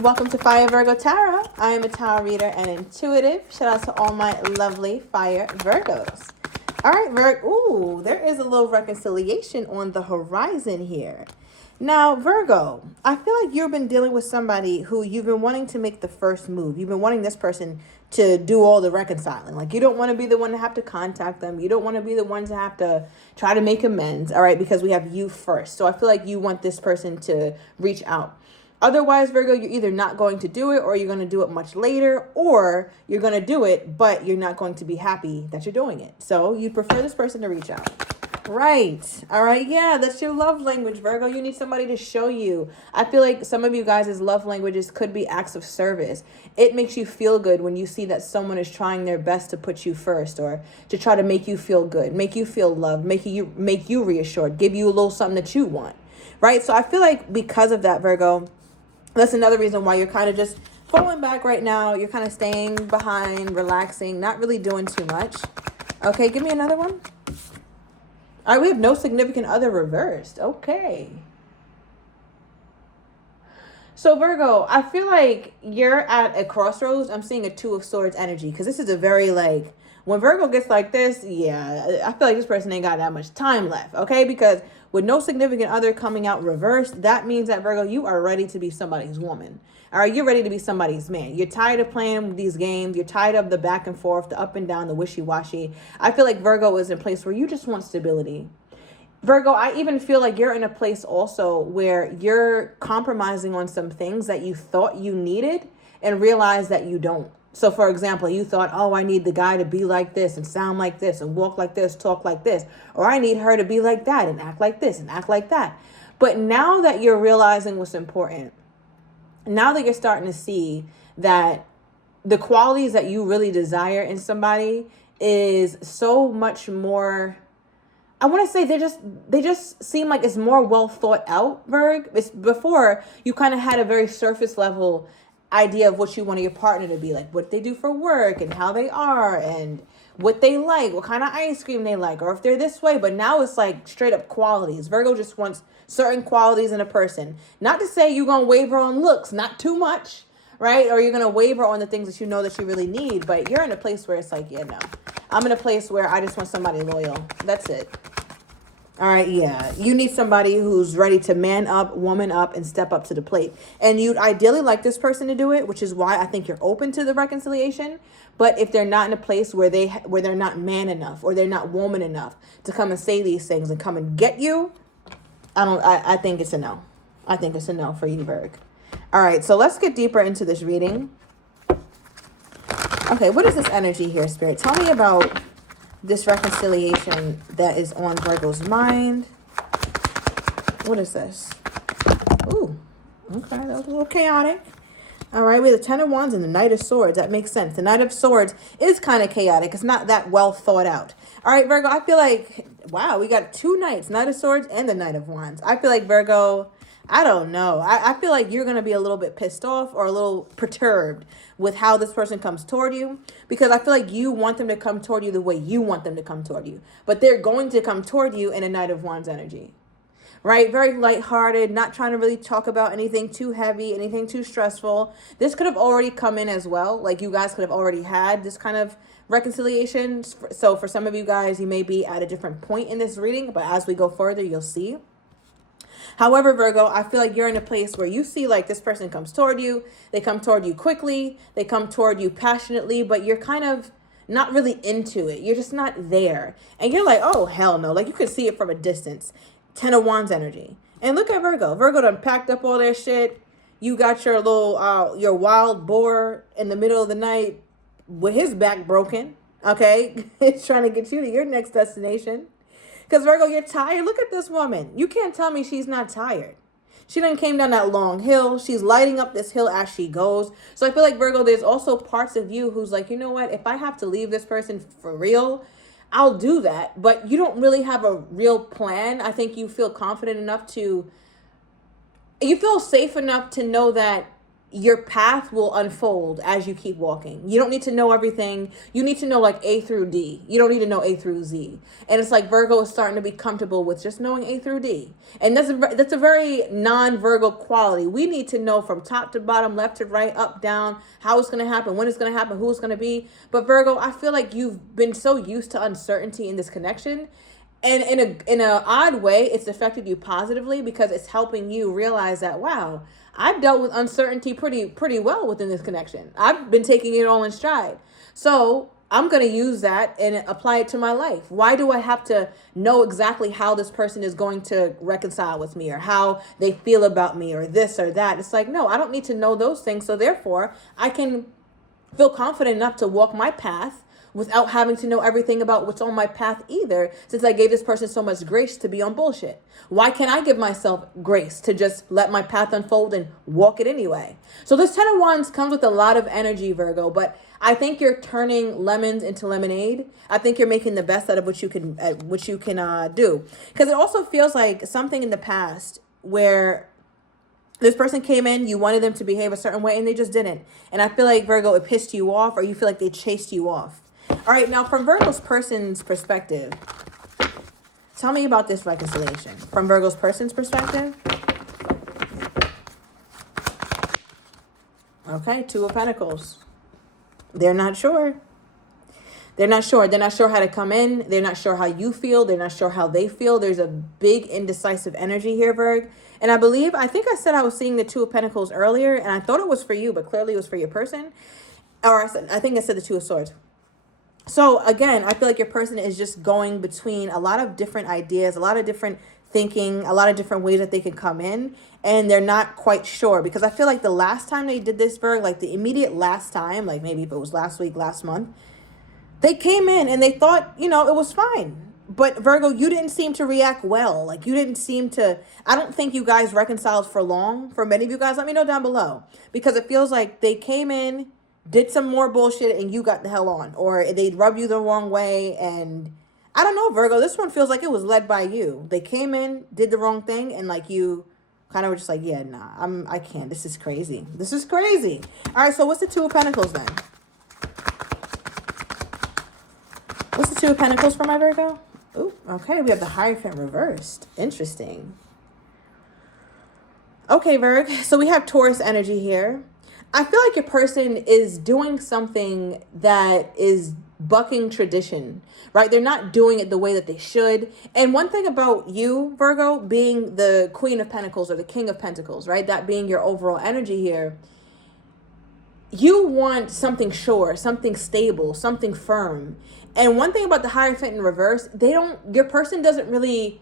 Welcome to Fire Virgo Tarot. I am a tarot reader and intuitive. Shout out to all my lovely Fire Virgos. All right, Virgo. Ooh, there is a little reconciliation on the horizon here. Now, Virgo, I feel like you've been dealing with somebody who you've been wanting to make the first move. You've been wanting this person to do all the reconciling. Like, you don't want to be the one to have to contact them. You don't want to be the one to have to try to make amends, all right, because we have you first. So I feel like you want this person to reach out. Otherwise, Virgo, you're either not going to do it, or you're going to do it much later, or you're going to do it, but you're not going to be happy that you're doing it. So you prefer this person to reach out. Right. All right. Yeah, that's your love language, Virgo. You need somebody to show you. I feel like some of you guys' love languages could be acts of service. It makes you feel good when you see that someone is trying their best to put you first, or to try to make you feel good, make you feel loved, make you reassured, give you a little something that you want. Right. So I feel like because of that, Virgo, that's another reason why you're kind of just falling back right now. You're kind of staying behind, relaxing, not really doing too much. Okay, give me another one. All right, we have no significant other reversed. Okay. So Virgo, I feel like you're at a crossroads. I'm seeing a Two of Swords energy, because this is a very like, when Virgo gets like this, yeah, I feel like this person ain't got that much time left, okay? Because with no significant other coming out reversed, that means that, Virgo, you are ready to be somebody's woman. All right, you're ready to be somebody's man. You're tired of playing these games. You're tired of the back and forth, the up and down, the wishy-washy. I feel like Virgo is in a place where you just want stability. Virgo, I even feel like you're in a place also where you're compromising on some things that you thought you needed and realize that you don't. So, for example, you thought, oh, I need the guy to be like this and sound like this and walk like this, talk like this. Or I need her to be like that and act like this and act like that. But now that you're realizing what's important, now that you're starting to see that the qualities that you really desire in somebody is so much more, I want to say they just seem like it's more well thought out, Virg. It's before you kind of had a very surface level idea of what you want your partner to be, like what they do for work and how they are and what they like, what kind of ice cream they like, or if they're this way. But now it's like straight up qualities. Virgo just wants certain qualities in a person. Not to say you're going to waver on looks, not too much, right? Or you're going to waver on the things that you know that you really need. But you're in a place where it's like, yeah, no. I'm in a place where I just want somebody loyal. That's it. All right, yeah. You need somebody who's ready to man up, woman up, and step up to the plate. And you'd ideally like this person to do it, which is why I think you're open to the reconciliation. But if they're not in a place where they're not man enough, or they're not woman enough to come and say these things and come and get you, I think it's a no. I think it's a no for you, Virg. All right, so let's get deeper into this reading. Okay, what is this energy here, Spirit? Tell me about this reconciliation that is on Virgo's mind. What is this? Ooh, okay, that was a little chaotic. All right, we have the Ten of Wands and the Knight of Swords. That makes sense. The Knight of Swords is kind of chaotic. It's not that well thought out. All right, Virgo, I feel like, wow, we got two Knights, Knight of Swords and the Knight of Wands. I feel like, Virgo, I don't know. I feel like you're going to be a little bit pissed off or a little perturbed with how this person comes toward you, because I feel like you want them to come toward you the way you want them to come toward you. But they're going to come toward you in a Knight of Wands energy, right? Very lighthearted, not trying to really talk about anything too heavy, anything too stressful. This could have already come in as well. Like, you guys could have already had this kind of reconciliation. So for some of you guys, you may be at a different point in this reading, but as we go further, you'll see. However, Virgo, I feel like you're in a place where you see like this person comes toward you. They come toward you quickly. They come toward you passionately, but you're kind of not really into it. You're just not there. And you're like, oh, hell no. Like, you can see it from a distance. Ten of Wands energy. And look at Virgo. Virgo done packed up all their shit. You got your little, your wild boar in the middle of the night with his back broken. Okay. It's trying to get you to your next destination. Because, Virgo, you're tired. Look at this woman. You can't tell me she's not tired. She done came down that long hill. She's lighting up this hill as she goes. So I feel like, Virgo, there's also parts of you who's like, you know what? If I have to leave this person for real, I'll do that. But you don't really have a real plan. I think you feel confident enough you feel safe enough to know that your path will unfold as you keep walking. You don't need to know everything. You need to know like A through D. You don't need to know A through Z. And it's like Virgo is starting to be comfortable with just knowing A through D. And that's a very non-Virgo quality. We need to know from top to bottom, left to right, up, down, how it's going to happen, when it's going to happen, who it's going to be. But Virgo, I feel like you've been so used to uncertainty in this connection. And in a odd way, it's affected you positively because it's helping you realize that, wow, I've dealt with uncertainty pretty well within this connection. I've been taking it all in stride. So I'm going to use that and apply it to my life. Why do I have to know exactly how this person is going to reconcile with me or how they feel about me or this or that? It's like, no, I don't need to know those things. So therefore, I can feel confident enough to walk my path without having to know everything about what's on my path either, since I gave this person so much grace to be on bullshit. Why can't I give myself grace to just let my path unfold and walk it anyway? So this 10 of Wands comes with a lot of energy, Virgo, but I think you're turning lemons into lemonade. I think you're making the best out of what you can do. Because it also feels like something in the past where this person came in, you wanted them to behave a certain way, and they just didn't. And I feel like, Virgo, it pissed you off, or you feel like they chased you off. All right, now from Virgo's person's perspective, tell me about this reconciliation. From Virgo's person's perspective. Okay, Two of Pentacles. They're not sure. They're not sure. They're not sure how to come in. They're not sure how you feel. They're not sure how they feel. There's a big indecisive energy here, Virg. And I think I said I was seeing the Two of Pentacles earlier, and I thought it was for you, but clearly it was for your person. Or I think I said the Two of Swords. So again, I feel like your person is just going between a lot of different ideas, a lot of different thinking, a lot of different ways that they can come in, and they're not quite sure. Because I feel like the last time they did this, Virg, like the immediate last time, like maybe if it was last week, last month, they came in and they thought, it was fine. But Virgo, you didn't seem to react well. Like you didn't seem to, I don't think you guys reconciled for long. For many of you guys, let me know down below. Because it feels like they came in, did some more bullshit, and you got the hell on. Or they rubbed you the wrong way. And I don't know, Virgo, this one feels like it was led by you. They came in, did the wrong thing, and like you kind of were just like, yeah, nah, I can't. This is crazy. This is crazy. All right, so what's the Two of Pentacles then? What's the Two of Pentacles for my Virgo? Ooh, okay, we have the Hierophant reversed. Interesting. Okay, Virg, so we have Taurus energy here. I feel like your person is doing something that is bucking tradition, right? They're not doing it the way that they should. And one thing about you, Virgo, being the Queen of Pentacles or the King of Pentacles, right? That being your overall energy here, you want something sure, something stable, something firm. And one thing about the Hierophant in reverse, your person doesn't really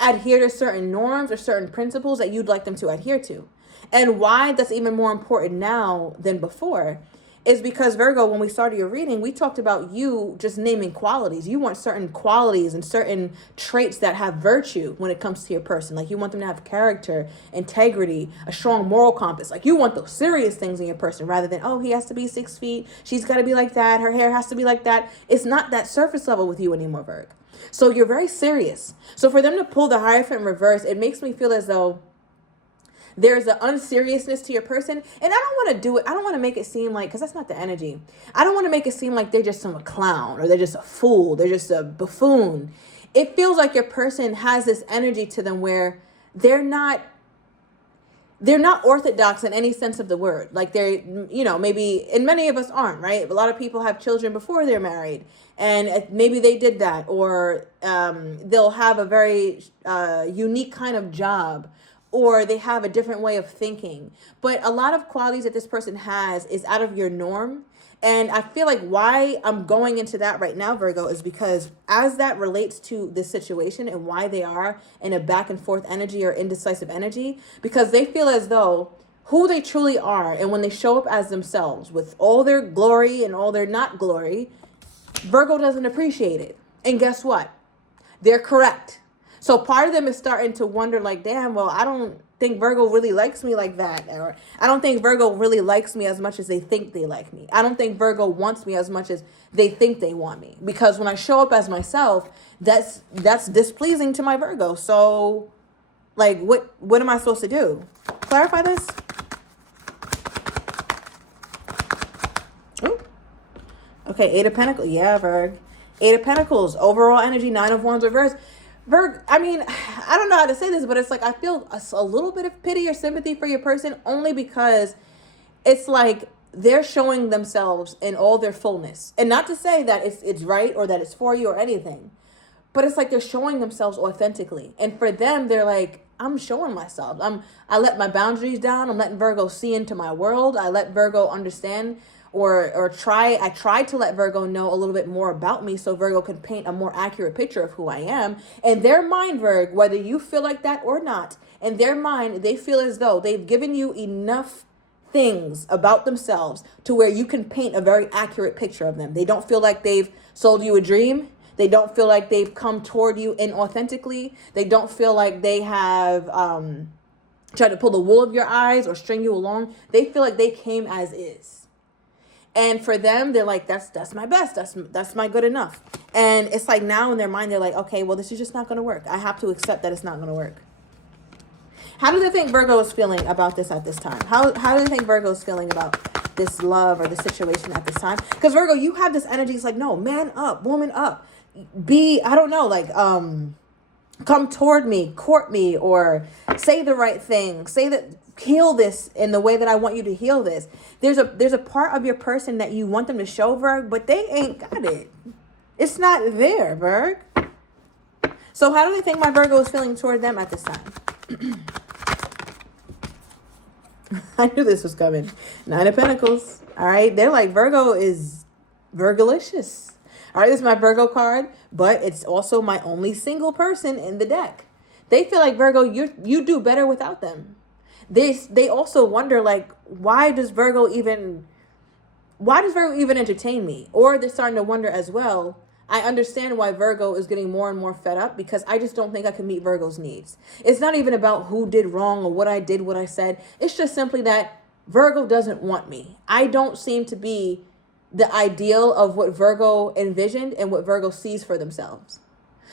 adhere to certain norms or certain principles that you'd like them to adhere to. And why that's even more important now than before is because, Virgo, when we started your reading, we talked about you just naming qualities. You want certain qualities and certain traits that have virtue when it comes to your person. Like you want them to have character, integrity, a strong moral compass. Like you want those serious things in your person rather than, oh, he has to be 6 feet. She's got to be like that. Her hair has to be like that. It's not that surface level with you anymore, Virg. So you're very serious. So for them to pull the Hierophant in reverse, it makes me feel as though there's an unseriousness to your person. And I don't want to do it. I don't want to make it seem like, because that's not the energy. I don't want to make it seem like they're just some clown or they're just a fool. They're just a buffoon. It feels like your person has this energy to them where they're not orthodox in any sense of the word. Like they're, maybe, and many of us aren't, right? A lot of people have children before they're married. And maybe they did that. Or they'll have a very unique kind of job. Or they have a different way of thinking. But a lot of qualities that this person has is out of your norm. And I feel like why I'm going into that right now, Virgo, is because as that relates to this situation and why they are in a back and forth energy or indecisive energy, because they feel as though who they truly are and when they show up as themselves with all their glory and all their not glory, Virgo doesn't appreciate it. And guess what? They're correct. So part of them is starting to wonder like, damn, well, I don't think Virgo really likes me like that. Or I don't think Virgo really likes me as much as they think they like me. I don't think Virgo wants me as much as they think they want me. Because when I show up as myself, that's displeasing to my Virgo. So like, what am I supposed to do? Clarify this. Okay, Eight of Pentacles. Yeah, Virg. Eight of Pentacles. Overall energy, Nine of Wands reverse. Virg, I mean, I don't know how to say this, but it's like I feel a little bit of pity or sympathy for your person only because it's like they're showing themselves in all their fullness. And not to say that it's right or that it's for you or anything, but it's like they're showing themselves authentically. And for them, they're like, I'm showing myself. I let my boundaries down. I'm letting Virgo see into my world. I let Virgo understand I try to let Virgo know a little bit more about me so Virgo can paint a more accurate picture of who I am. In their mind, Virg, whether you feel like that or not, in their mind, they feel as though they've given you enough things about themselves to where you can paint a very accurate picture of them. They don't feel like they've sold you a dream. They don't feel like they've come toward you inauthentically. They don't feel like they have tried to pull the wool of your eyes or string you along. They feel like they came as is. And for them, they're like, that's my best. That's my good enough. And it's like now in their mind, they're like, okay, well, this is just not going to work. I have to accept that it's not going to work. How do they think Virgo is feeling about this at this time? How do they think Virgo is feeling about this love or the situation at this time? Because Virgo, you have this energy. It's like, no, man up, woman up. I don't know, like, come toward me, court me, or say the right thing. Say that, heal this in the way that I want you to heal this. There's a part of your person that you want them to show, Virg, but they ain't got it. It's not there, Virg. So how do they think my Virgo is feeling toward them at this time? I knew this was coming. Nine of Pentacles. All right. They're like, Virgo is Virgolicious. All right. This is my Virgo card, but it's also my only single person in the deck. They feel like, Virgo, you do better without them. They also wonder, like, why does Virgo even entertain me? Or they're starting to wonder as well, I understand why Virgo is getting more and more fed up because I just don't think I can meet Virgo's needs. It's not even about who did wrong or what I did, what I said. It's just simply that Virgo doesn't want me. I don't seem to be the ideal of what Virgo envisioned and what Virgo sees for themselves.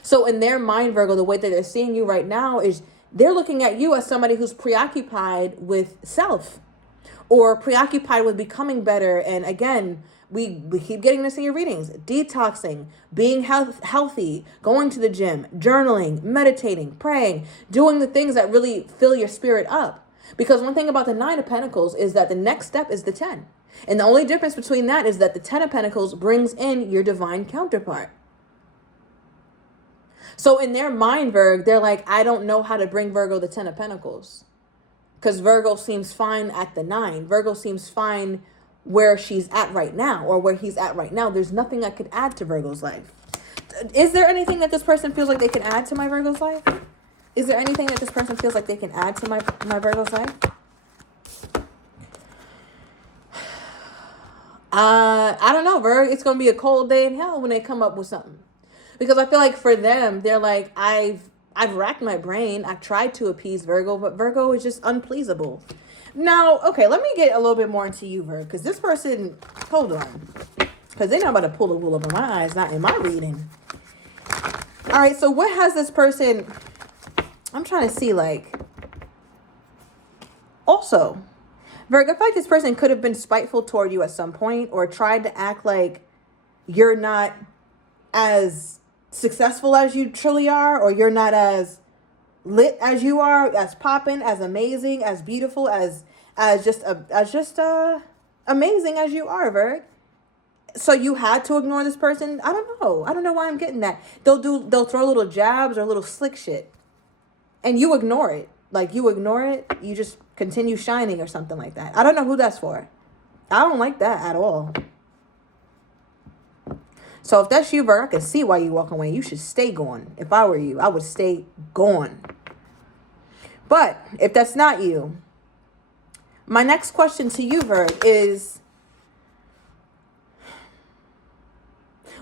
So in their mind, Virgo, the way that they're seeing you right now is they're looking at you as somebody who's preoccupied with self or preoccupied with becoming better. And again, we keep getting this in your readings. Detoxing, being healthy, going to the gym, journaling, meditating, praying, doing the things that really fill your spirit up. Because one thing about the Nine of Pentacles is that the next step is the 10. And the only difference between that is that the 10 of Pentacles brings in your divine counterpart. So in their mind, Virg, they're like, I don't know how to bring Virgo the 10 of Pentacles. Because Virgo seems fine at the 9. Virgo seems fine where she's at right now or where he's at right now. There's nothing I could add to Virgo's life. Is there anything that this person feels like they can add to my Virgo's life? Is there anything that this person feels like they can add to my Virgo's life? I don't know, Virg. It's going to be a cold day in hell when they come up with something. Because I feel like for them, they're like, I've racked my brain. I've tried to appease Virgo, but Virgo is just unpleasable. Now, okay, let me get a little bit more into you, Virg, because this person, hold on, because they're not about to pull the wool over my eyes, not in my reading. All right, so what has this person, I'm trying to see, like, also, Virg, I feel like this person could have been spiteful toward you at some point or tried to act like you're not as successful as you truly are, or you're not as lit as you are, as popping, as amazing, as beautiful, as just amazing as you are, Virg. So you had to ignore this person. I don't know why I'm getting that. They'll throw little jabs or little slick shit, and you ignore it. Like you ignore it. You just continue shining or something like that. I don't know who that's for. I don't like that at all. So if that's you, Virg, I can see why you walk away. You should stay gone. If I were you, I would stay gone. But if that's not you, my next question to you, Virg, is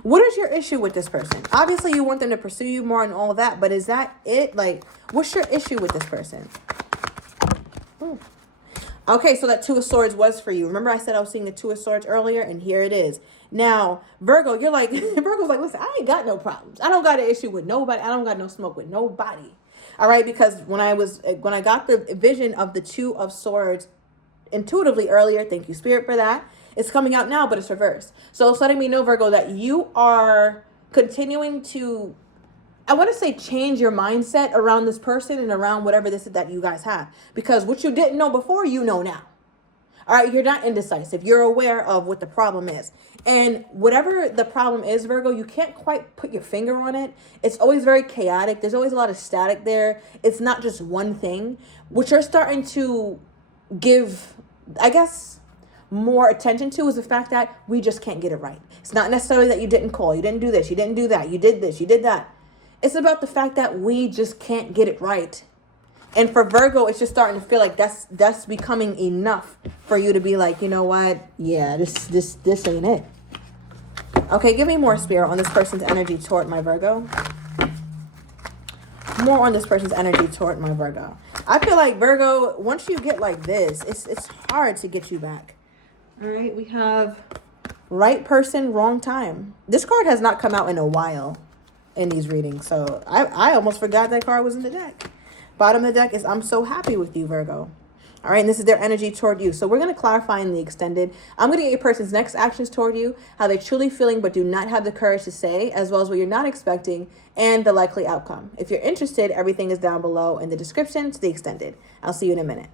what is your issue with this person? Obviously, you want them to pursue you more and all that, but is that it? Like, what's your issue with this person? Ooh. Okay, so that Two of Swords was for you. Remember I said I was seeing the Two of Swords earlier, and here it is. Now, Virgo, you're like, Virgo's like, listen, I ain't got no problems. I don't got an issue with nobody. I don't got no smoke with nobody. All right, because when I got the vision of the Two of Swords intuitively earlier, thank you, Spirit, for that, It's coming out now, but it's reversed. So it's letting me know, Virgo, that you are continuing to, I want to say, change your mindset around this person and around whatever this is that you guys have. Because what you didn't know before, you know now. All right, you're not indecisive. You're aware of what the problem is. And whatever the problem is, Virgo, you can't quite put your finger on it. It's always very chaotic. There's always a lot of static there. It's not just one thing. What you're starting to give, I guess, more attention to is the fact that we just can't get it right. It's not necessarily that you didn't call, you didn't do this, you didn't do that, you did this, you did that. It's about the fact that we just can't get it right. And for Virgo, it's just starting to feel like that's becoming enough for you to be like, you know what? Yeah, this ain't it. Okay, give me more, Spirit, on this person's energy toward my Virgo. More on this person's energy toward my Virgo. I feel like, Virgo, once you get like this, it's hard to get you back. All right, we have right person, wrong time. This card has not come out in a while in these readings, so I almost forgot that card was in the deck. Bottom of the deck is I'm so happy with you, Virgo. All right, and this is their energy toward you. So we're going to clarify in the extended. I'm going to get your person's next actions toward you, how they're truly feeling but do not have the courage to say, as well as what you're not expecting, and the likely outcome. If you're interested, everything is down below in the description to the extended. I'll see you in a minute.